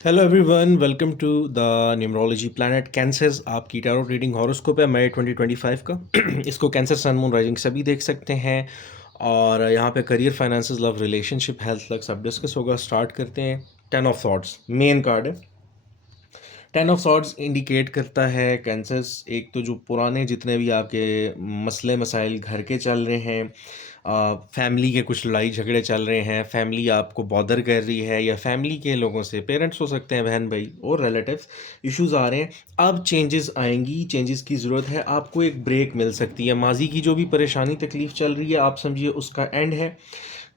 Hello everyone, welcome to the numerology planet cancers. आपकी tarot reading horoscope है मई 2025 का। इसको कैंसर सन मून राइजिंग सभी देख सकते हैं। और यहाँ पे career, finances, love, relationship, health luck सब डिस्कस होगा। स्टार्ट करते हैं। 10 ऑफ थॉट्स मेन कार्ड है। 10 ऑफ सॉर्ड्स इंडिकेट करता है कैंसर्स, एक तो जो पुराने जितने भी आपके मसले मसाइल घर के चल रहे हैं, फैमिली के कुछ लड़ाई झगड़े चल रहे हैं, फैमिली आपको बॉदर कर रही है, या फैमिली के लोगों से, पेरेंट्स हो सकते हैं, बहन भाई और रिलेटिव्स, इश्यूज आ रहे हैं। अब चेंजेस आएंगी, चेंजेस की ज़रूरत है, आपको एक ब्रेक मिल सकती है। माजी की जो भी परेशानी तकलीफ चल रही है, आप समझिए उसका एंड है।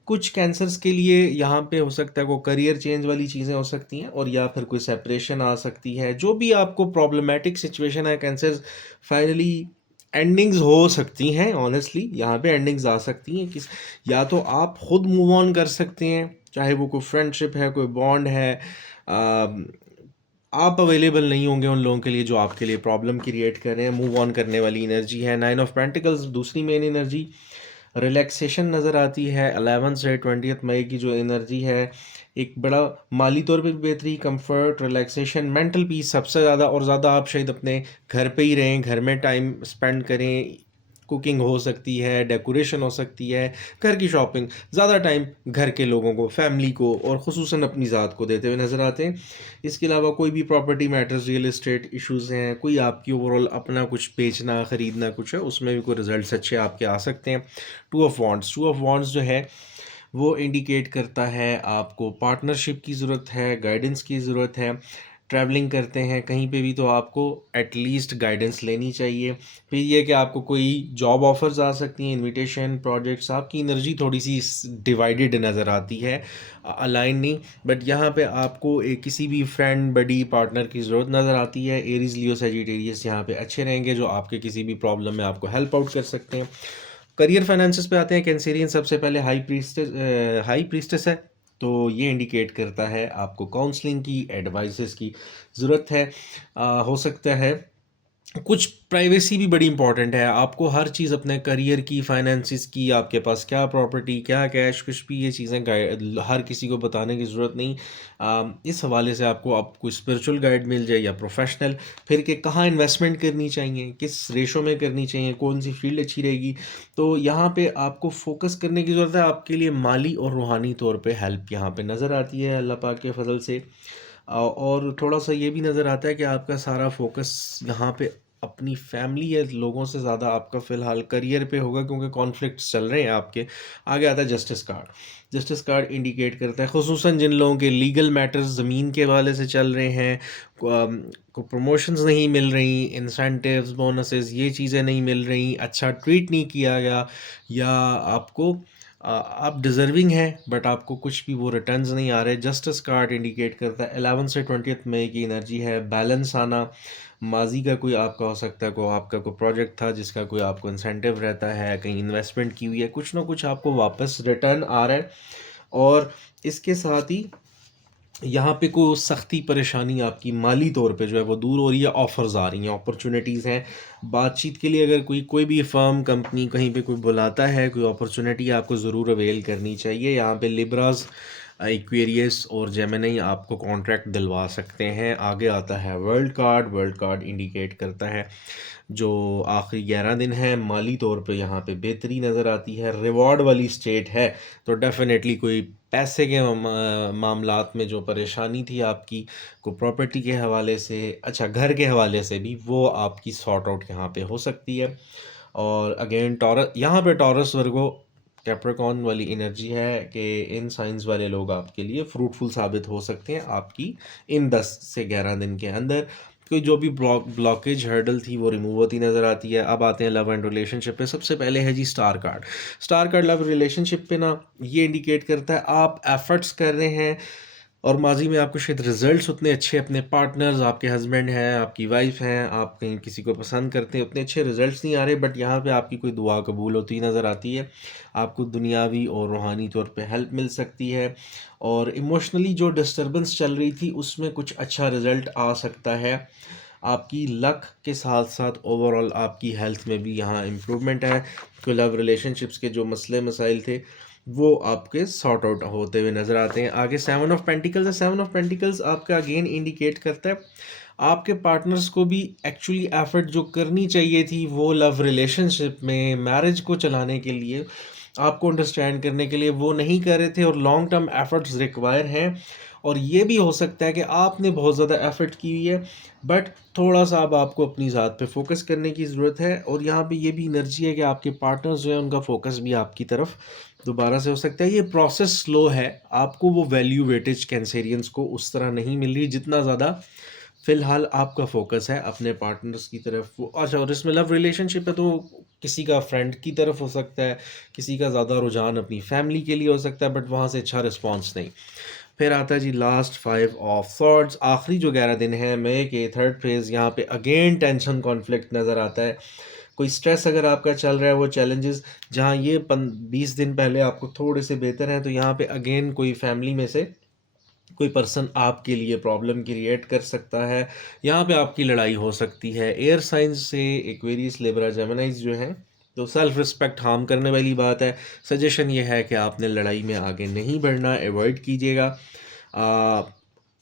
कुछ कैंसर्स के लिए यहाँ पे हो सकता है वो करियर चेंज वाली चीज़ें हो सकती हैं, और या फिर कोई सेपरेशन आ सकती है। जो भी आपको प्रॉब्लमेटिक सिचुएशन है, कैंसर्स फाइनली एंडिंग्स हो सकती हैं। ऑनेस्टली यहाँ पे एंडिंग्स आ सकती हैं। किस या तो आप खुद मूव ऑन कर सकते हैं, चाहे वो कोई फ्रेंडशिप है, कोई बॉन्ड है। आप अवेलेबल नहीं होंगे उन लोगों के लिए जो आपके लिए प्रॉब्लम क्रिएट कर रहे हैं। मूव ऑन करने वाली एनर्जी है। 9 ऑफ पेंटिकल्स दूसरी मेन एनर्जी। रिलैक्सेशन नज़र आती है। 11 से 20 मई की जो एनर्जी है, एक बड़ा माली तौर पे भी बेहतरी, कंफर्ट, रिलैक्सेशन, मेंटल पीस सबसे ज़्यादा। और ज़्यादा आप शायद अपने घर पे ही रहें, घर में टाइम स्पेंड करें। कुकिंग हो सकती है, डेकोरेशन हो सकती है, घर की शॉपिंग। ज़्यादा टाइम घर के लोगों को, फैमिली को और ख़ुसूसन अपनी ज़ात को देते हुए नज़र आते हैं। इसके अलावा कोई भी property matters, real estate issues हैं, कोई आपकी ओवरऑल अपना कुछ बेचना ख़रीदना कुछ है, उसमें भी कोई रिजल्ट्स अच्छे आपके आ सकते हैं। 2 ऑफ वॉन्ड्स जो है वो इंडिकेट करता है आपको पार्टनरशिप की ज़रूरत है, गाइडेंस की ज़रूरत है। ट्रैवलिंग करते हैं कहीं पे भी तो आपको एटलीस्ट गाइडेंस लेनी चाहिए। फिर ये कि आपको कोई जॉब ऑफर्स आ सकती हैं, इनविटेशन, प्रोजेक्ट्स। आपकी एनर्जी थोड़ी सी डिवाइडेड नज़र आती है, अलाइन नहीं। बट यहाँ पे आपको एक किसी भी फ्रेंड, बडी, पार्टनर की ज़रूरत नज़र आती है। एरीज, लियो, सेजिटेरियस यहाँ पे अच्छे रहेंगे, जो आपके किसी भी प्रॉब्लम में आपको हेल्प आउट कर सकते हैं। करियर फाइनेंसेस पे आते हैं। कैंसेरियन सबसे पहले हाई प्रीस्टेस है, तो ये इंडिकेट करता है आपको काउंसलिंग की, एडवाइसेस की ज़रूरत है। हो सकता है कुछ प्राइवेसी भी बड़ी इंपॉर्टेंट है। आपको हर चीज़ अपने करियर की, फाइनेंसिस की, आपके पास क्या प्रॉपर्टी, क्या कैश, कुछ भी ये चीज़ें हर किसी को बताने की ज़रूरत नहीं। इस हवाले से आपको स्पिरिचुअल गाइड मिल जाए या प्रोफेशनल। फिर कि कहाँ इन्वेस्टमेंट करनी चाहिए, किस रेशो में करनी चाहिए, कौन सी फील्ड अच्छी रहेगी। तो यहाँ पे आपको फोकस करने की ज़रूरत है। आपके लिए माली और रूहानी तौर पे हेल्प यहाँ पे नज़र आती है अल्लाह पाक के फजल से। और थोड़ा सा ये भी नज़र आता है कि आपका सारा फोकस यहाँ पे अपनी फैमिली या लोगों से ज़्यादा आपका फ़िलहाल करियर पे होगा, क्योंकि कॉन्फ्लिक्ट्स चल रहे हैं आपके। आगे आता है justice card. Justice card indicate करता है खुसूसन जिन लोगों के लीगल मैटर्स ज़मीन के हवाले से चल रहे हैं, को प्रमोशंस नहीं मिल रही, इंसेंटिव्स, बोनसेस, ये चीज़ें नहीं मिल रही, अच्छा ट्रीट नहीं किया गया, या आपको आप डिज़र्विंग हैं बट आपको कुछ भी वो रिटर्न्स नहीं आ रहे। जस्टिस कार्ड इंडिकेट करता है 11 से 20 मई की एनर्जी है। बैलेंस आना, माजी का कोई आपका हो सकता है, कोई आपका कोई प्रोजेक्ट था जिसका कोई आपको इंसेंटिव रहता है, कहीं इन्वेस्टमेंट की हुई है, कुछ ना कुछ आपको वापस रिटर्न आ रहा है। और इसके साथ ही यहाँ पे कोई सख्ती परेशानी आपकी माली तौर पे जो है वो दूर हो रही है। ऑफ़र्स आ रही हैं, अपॉर्चुनिटीज़ हैं। बातचीत के लिए अगर कोई भी फर्म, कंपनी कहीं पे कोई बुलाता है, कोई अपॉर्चुनिटी, आपको ज़रूर अवेल करनी चाहिए। यहाँ पे लिब्रास, एक्वेरियस और जेमिनी आपको कॉन्ट्रैक्ट दिलवा सकते हैं। आगे आता है world card. World card indicate करता है जो आखिरी 11 दिन है, माली तौर पे यहाँ पे बेहतरी नज़र आती है, रिवॉर्ड वाली स्टेट है। तो डेफिनेटली कोई पैसे के मामलात में जो परेशानी थी आपकी, को प्रॉपर्टी के हवाले से, अच्छा घर के हवाले से भी, वो आपकी सॉर्ट आउट यहाँ पे हो सकती है। और अगेन टॉरस, यहाँ पे टॉरस, वर्गो, कैप्रिकॉर्न वाली एनर्जी है कि इन साइंस वाले लोग आपके लिए फ्रूटफुल साबित हो सकते हैं आपकी इन 10 से 11 दिन के अंदर। कोई जो भी ब्लॉकेज, हर्डल थी, वो रिमूव होती नज़र आती है। अब आते हैं लव एंड रिलेशनशिप पे। सबसे पहले है जी star card. Star card love relationship पे ना ये इंडिकेट करता है आप एफर्ट्स कर रहे हैं, और माजी में आपको शायद रिजल्ट्स उतने अच्छे, अपने पार्टनर्स, आपके हस्बैंड हैं, आपकी वाइफ हैं, आप कहीं किसी को पसंद करते हैं, उतने अच्छे रिजल्ट्स नहीं आ रहे। बट यहाँ पे आपकी कोई दुआ कबूल होती नज़र आती है। आपको दुनियावी और रूहानी तौर पे हेल्प मिल सकती है। और इमोशनली जो डिस्टर्बेंस चल रही थी उसमें कुछ अच्छा रिजल्ट आ सकता है। आपकी लक के साथ साथ ओवरऑल आपकी हेल्थ में भी यहाँ इम्प्रूवमेंट है। कोई लव रिलेशनशिप्स के जो मसले मसाइल थे, वो आपके सॉर्ट आउट होते हुए नज़र आते हैं। आगे 7 ऑफ पेंटिकल्स है। 7 ऑफ पेंटिकल्स आपका अगेन इंडिकेट करता है आपके पार्टनर्स को भी एक्चुअली एफर्ट जो करनी चाहिए थी वो लव रिलेशनशिप में, मैरिज को चलाने के लिए, आपको अंडरस्टैंड करने के लिए वो नहीं कर रहे थे और लॉन्ग टर्म एफर्ट्स रिक्वायर हैं। और ये भी हो सकता है कि आपने बहुत ज़्यादा एफर्ट की हुई है, बट थोड़ा सा अब आपको अपनी ज़ात पे फोकस करने की ज़रूरत है। और यहाँ पे ये भी एनर्जी है कि आपके पार्टनर्स जो है उनका फोकस भी आपकी तरफ दोबारा से हो सकता है। ये प्रोसेस स्लो है, आपको वो वैल्यू वेटेज कैंसेरियंस को उस तरह नहीं मिल रही जितना ज़्यादा फ़िलहाल आपका फ़ोकस है अपने पार्टनर्स की तरफ। वो अच्छा, और इसमें लव रिलेशनशिप है तो किसी का फ्रेंड की तरफ हो सकता है, किसी का ज़्यादा रुझान अपनी फैमिली के लिए हो सकता है, बट वहाँ से अच्छा रिस्पॉन्स नहीं। फिर आता है जी लास्ट 5 ऑफ सॉर्ड्स, आखिरी जो 11 दिन है मई के, थर्ड फेज़। यहाँ पे अगेन टेंशन कॉन्फ्लिक्ट नज़र आता है। कोई स्ट्रेस अगर आपका चल रहा है, वो चैलेंजेस जहाँ ये 20 दिन पहले आपको थोड़े से बेहतर हैं, तो यहाँ पे अगेन कोई फैमिली में से कोई पर्सन आपके लिए प्रॉब्लम क्रिएट कर सकता है। यहाँ पे आपकी लड़ाई हो सकती है एयर साइंस से, एक्वेरियस, लिब्रा, जेमिनाइज जो हैं। तो सेल्फ रिस्पेक्ट हार्म करने वाली बात है। सजेशन ये है कि आपने लड़ाई में आगे नहीं बढ़ना, अवॉइड कीजिएगा। आ,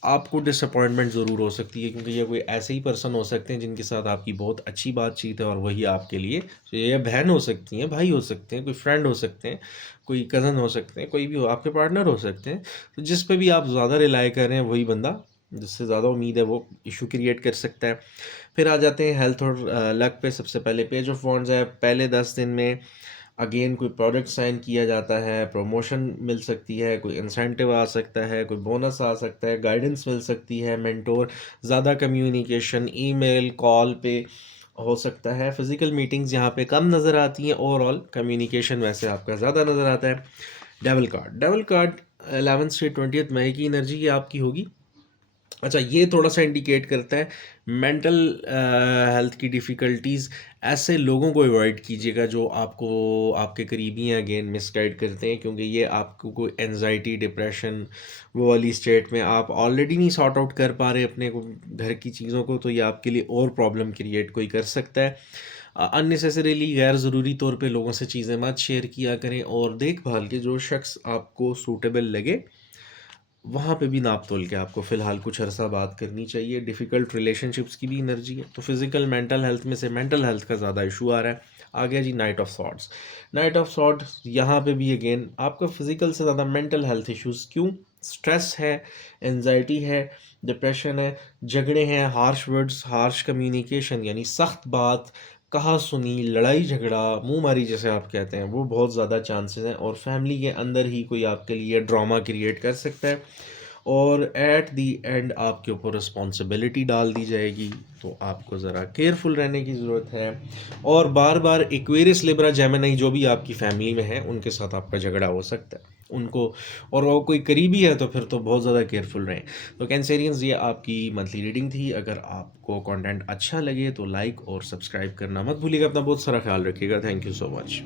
आपको डिसअपॉइंटमेंट ज़रूर हो सकती है, क्योंकि ये कोई ऐसे ही पर्सन हो सकते हैं जिनके साथ आपकी बहुत अच्छी बातचीत है और वही आपके लिए, तो ये बहन हो सकती हैं, भाई हो सकते हैं, कोई फ्रेंड हो सकते हैं, कोई कज़न हो सकते हैं, कोई भी हो, आपके पार्टनर हो सकते हैं। तो जिस पे भी आप ज़्यादा रिलाई कर रहे हैं वही बंदा, जिससे ज़्यादा उम्मीद है, वो इशू क्रिएट कर सकता है। फिर आ जाते हैं हेल्थ और लक पे। सबसे पहले पेज ऑफ वॉन्ड्स है। पहले 10 दिन में अगेन कोई प्रोडक्ट साइन किया जाता है, प्रमोशन मिल सकती है, कोई इंसेंटिव आ सकता है, कोई बोनस आ सकता है, गाइडेंस मिल सकती है, मेंटोर, ज़्यादा कम्युनिकेशन ईमेल कॉल पे हो सकता है। फिजिकल मीटिंग्स यहाँ पे कम नज़र आती हैं, ओवरऑल कम्युनिकेशन वैसे आपका ज़्यादा नज़र आता है। डेविल कार्ड 11 से 20 मई की एनर्जी ये आपकी होगी। अच्छा, ये थोड़ा सा इंडिकेट करता है मेंटल हेल्थ की डिफ़िकल्टीज़। ऐसे लोगों को अवॉइड कीजिएगा जो आपको, आपके करीबी हैं, अगेन मिसगाइड करते हैं, क्योंकि ये आपको कोई एनजाइटी, डिप्रेशन, वो वाली स्टेट में आप ऑलरेडी नहीं सॉर्ट आउट कर पा रहे अपने को घर की चीज़ों को, तो ये आपके लिए और प्रॉब्लम क्रिएट कोई कर सकता है। अननेसेसरीली गैर ज़रूरी तौर पे लोगों से चीज़ें मत शेयर किया करें, और देखभाल के जो शख्स आपको सूटेबल लगे वहाँ पे भी नाप तोल के आपको फ़िलहाल कुछ अरसा बात करनी चाहिए। डिफ़िकल्ट रिलेशनशिप्स की भी एनर्जी है, तो फिज़िकल मेंटल हेल्थ में से मेंटल हेल्थ का ज़्यादा इशू आ रहा है। आ गया जी knight of swords. Knight of swords यहाँ पे भी अगेन आपका फिज़िकल से ज़्यादा मेंटल हेल्थ इश्यूज़। क्यों? स्ट्रेस है, एंजाइटी है, डिप्रेशन है, झगड़े हैं, हार्श वर्ड्स, हार्श कम्युनिकेशन, यानी सख्त बात, कहा सुनी, लड़ाई झगड़ा, मुंह मारी जिसे आप कहते हैं, वो बहुत ज़्यादा चांसेस हैं। और फैमिली के अंदर ही कोई आपके लिए ड्रामा क्रिएट कर सकता है, और एट दी एंड आपके ऊपर रिस्पॉन्सिबिलिटी डाल दी जाएगी, तो आपको ज़रा केयरफुल रहने की ज़रूरत है। और बार बार एक्वेरियस, लिब्रा, जेमिनी जो भी आपकी फैमिली में है उनके साथ आपका झगड़ा हो सकता है उनको, और वो कोई करीबी है तो फिर तो बहुत ज़्यादा केयरफुल रहें। तो कैंसेरियंस, ये आपकी मंथली रीडिंग थी। अगर आपको कंटेंट अच्छा लगे तो लाइक और सब्सक्राइब करना मत भूलिएगा। अपना बहुत सारा ख्याल रखिएगा। Thank you so much.